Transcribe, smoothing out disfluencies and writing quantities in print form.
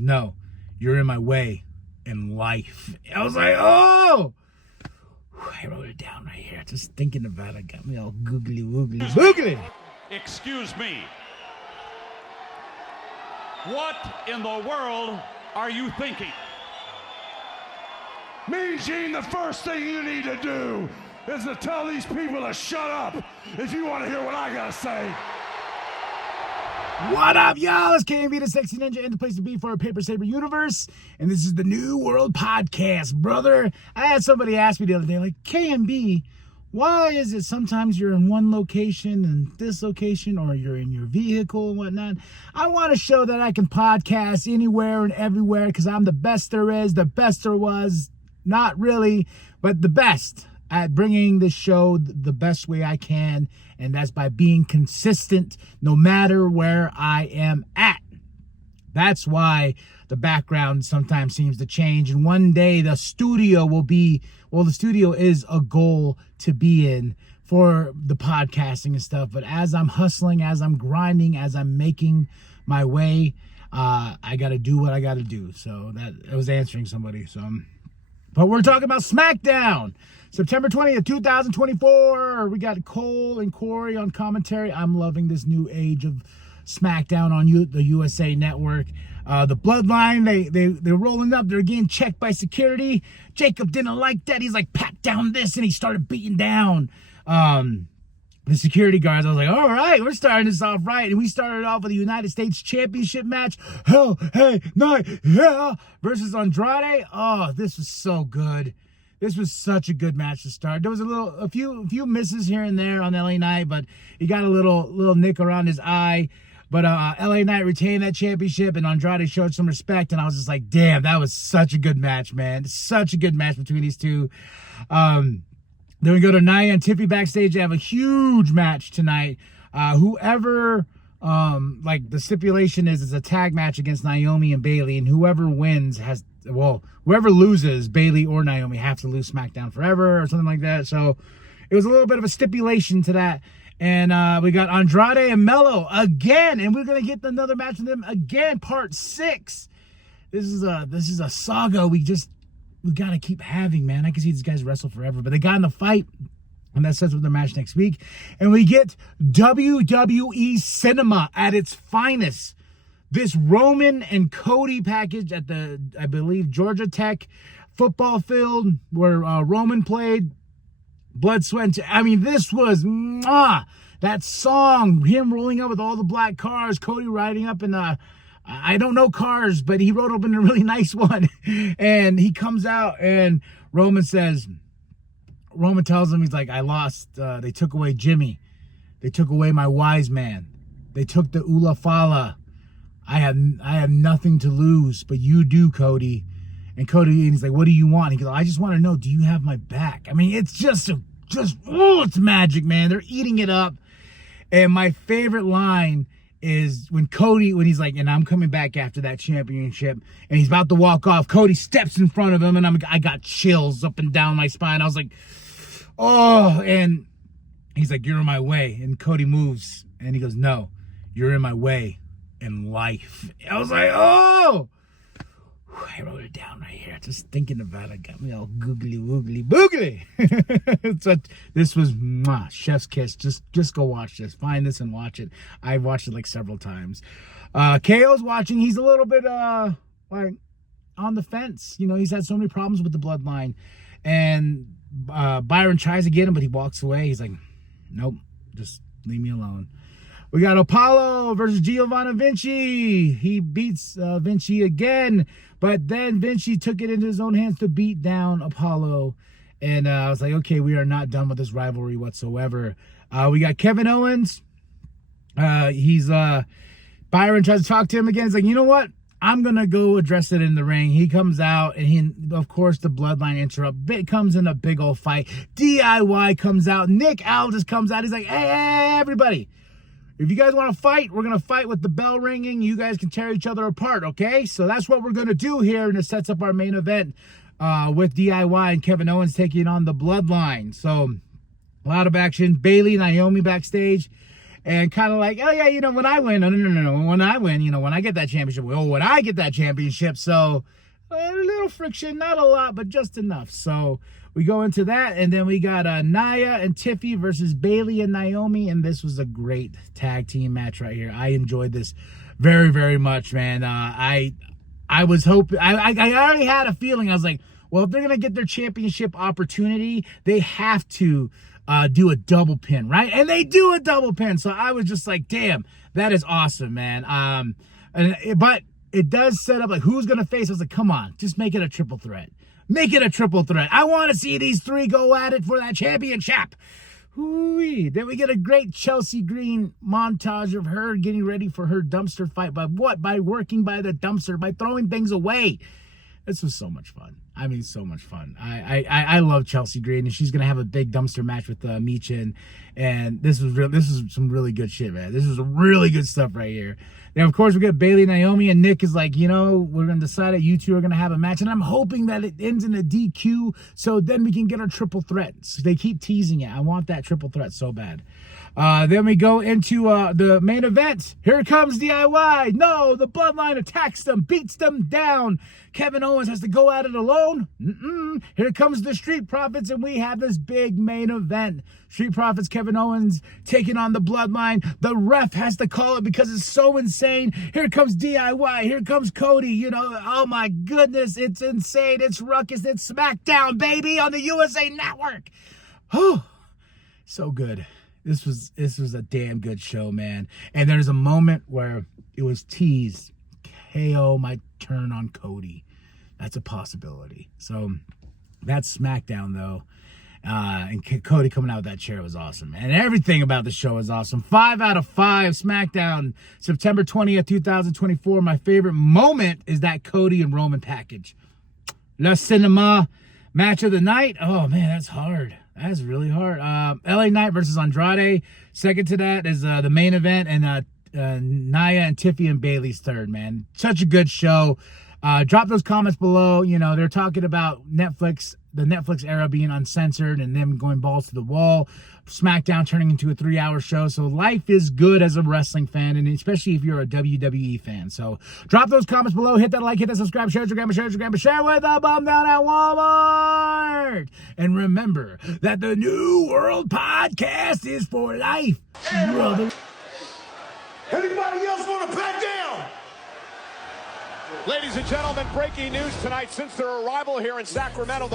No, you're in my way in life. I was like, oh! I wrote it down right here. Just thinking about it got me all googly woogly boogly. Excuse me. What in the world are you thinking? Mean Gene, the first thing you need to do is to tell these people to shut up if you want to hear what I gotta say. What up, y'all? It's KMB, the Sexy Ninja, and the place to be for our Paper Saber universe. And this is the New World Podcast, brother. I had somebody ask me the other day, like, KMB, why is it sometimes you're in one location and this location, or you're in your vehicle and whatnot? I want to show that I can podcast anywhere and everywhere because I'm the best there is, the best there was. Not really, but the best at bringing this show the best way I can, and that's by being consistent no matter where I am at. That's why the background sometimes seems to change, and one day the studio will be, well, the studio is a goal to be in for the podcasting and stuff, but as I'm hustling, as I'm grinding, as I'm making my way, I got to do what I got to do. So that I was answering somebody, so... But we're talking about SmackDown, September 20th, 2024. We got Cole and Corey on commentary. I'm loving this new age of SmackDown on the USA Network. The Bloodline, they're rolling up. They're getting checked by security. Jacob didn't like that. He's like, pat down this, and he started beating down the security guards. I was like, all right, we're starting this off right. And we started off with a United States Championship match. Hell, hey, night, yeah, versus Andrade. Oh, this was so good. This was such a good match to start. There was a few misses here and there on LA Knight, but he got a little nick around his eye. But LA Knight retained that championship, and Andrade showed some respect. And I was just like, damn, that was such a good match, man. Such a good match between these two. Then we go to Nia and Tiffy backstage. They have a huge match tonight. Whoever, like the stipulation is, it's a tag match against Naomi and Bayley, and whoever wins whoever loses, Bayley or Naomi, have to lose SmackDown forever or something like that. So it was a little bit of a stipulation to that. And we got Andrade and Mello again, and we're gonna get another match with them again, part 6. This is a saga we got to keep having, man. I can see these guys wrestle forever, but they got in the fight, and that sets up their match next week. And we get WWE Cinema at its finest. This Roman and Cody package at the, I believe, Georgia Tech football field where Roman played. Blood, sweat, I mean, this was, that song, him rolling up with all the black cars, Cody riding up in I don't know cars, but he rode up in a really nice one. And he comes out, and Roman tells him, he's like, I lost. They took away Jimmy. They took away my wise man. They took the Ula Fala. I have nothing to lose, but you do, Cody. And he's like, what do you want? He goes, I just want to know, do you have my back? I mean, it's it's magic, man. They're eating it up. And my favorite line is when he's like, and I'm coming back after that championship, and he's about to walk off, Cody steps in front of him, and I got chills up and down my spine. I was like, oh, and he's like, you're in my way. And Cody moves, and he goes, no, you're in my way in life. I was like, oh, I wrote it down right here. Just thinking about it got me all googly woogly boogly. This was chef's kiss. Just go watch this. Find this and watch it. I've watched it like several times. KO's watching. He's a little bit like on the fence. You know, he's had so many problems with the bloodline. And Byron tries to get him, but he walks away. He's like, nope, just leave me alone. We got Apollo versus Giovanni Vinci. He beats Vinci again, but then Vinci took it into his own hands to beat down Apollo. And I was like, okay, we are not done with this rivalry whatsoever. We got Kevin Owens. Byron tries to talk to him again. He's like, you know what? I'm going to go address it in the ring. He comes out, and of course, the bloodline interrupt. Comes in a big old fight. DIY comes out. Nick Aldis comes out. He's like, hey, everybody. If you guys want to fight, we're going to fight with the bell ringing. You guys can tear each other apart, okay? So that's what we're going to do here, and it sets up our main event with DIY and Kevin Owens taking on the Bloodline. So a lot of action. Bayley, Naomi backstage. and kind of like, oh yeah, when I win, no, when I win, when I get that championship, when I get that championship. So a little friction, not a lot, but just enough. So we go into that, and then we got Nia and Tiffy versus Bayley and Naomi, and this was a great tag team match right here. I enjoyed this very, very much, man. I was hoping, I already had a feeling. I was like, well, if they're gonna get their championship opportunity, they have to do a double pin, right? And they do a double pin. So I was just like, damn, that is awesome, man. But it does set up like who's gonna face. I was like, come on, just make it a triple threat. Make it a triple threat. I want to see these three go at it for that championship. Hoo-wee. Then we get a great Chelsea Green montage of her getting ready for her dumpster fight. By what? By working by the dumpster, by throwing things away. This was so much fun. I mean, so much fun. I love Chelsea Green, and she's gonna have a big dumpster match with Michin, and this was real. This is some really good shit, man. This is really good stuff right here. Now, of course, we got Bayley, Naomi, and Nick is like, we're gonna decide that you two are gonna have a match, and I'm hoping that it ends in a DQ, so then we can get our triple threat. So they keep teasing it. I want that triple threat so bad. Then we go into the main event. Here comes DIY. No, the Bloodline attacks them, beats them down. Kevin Owens has to go at it alone. Here comes the Street Profits, and we have this big main event. Street Profits, Kevin Owens taking on the Bloodline. The ref has to call it because it's so insane. Here comes DIY. Here comes Cody. Oh my goodness, it's insane. It's ruckus. It's SmackDown, baby, on the USA Network. Oh, so good. This was a damn good show, man. And there's a moment where it was teased. KO might turn on Cody. That's a possibility. So that's SmackDown, though. And Cody coming out with that chair was awesome. And everything about the show is awesome. 5 out of 5. SmackDown, September 20th, 2024. My favorite moment is that Cody and Roman package. Le Cinema match of the night. Oh, man, that's hard. That's really hard. LA Knight versus Andrade. Second to that is the main event, and Nia and Tiffy and Bayley's third, man. Such a good show. Drop those comments below. They're talking about Netflix, the Netflix era being uncensored and them going balls to the wall. SmackDown turning into a 3-hour show. So life is good as a wrestling fan, and especially if you're a WWE fan. So drop those comments below. Hit that like, hit that subscribe, share with a bum down at Walmart. And remember that the New World Podcast is for life, brother. Anybody else want to back down? Ladies and gentlemen, breaking news tonight. Since their arrival here in Sacramento, the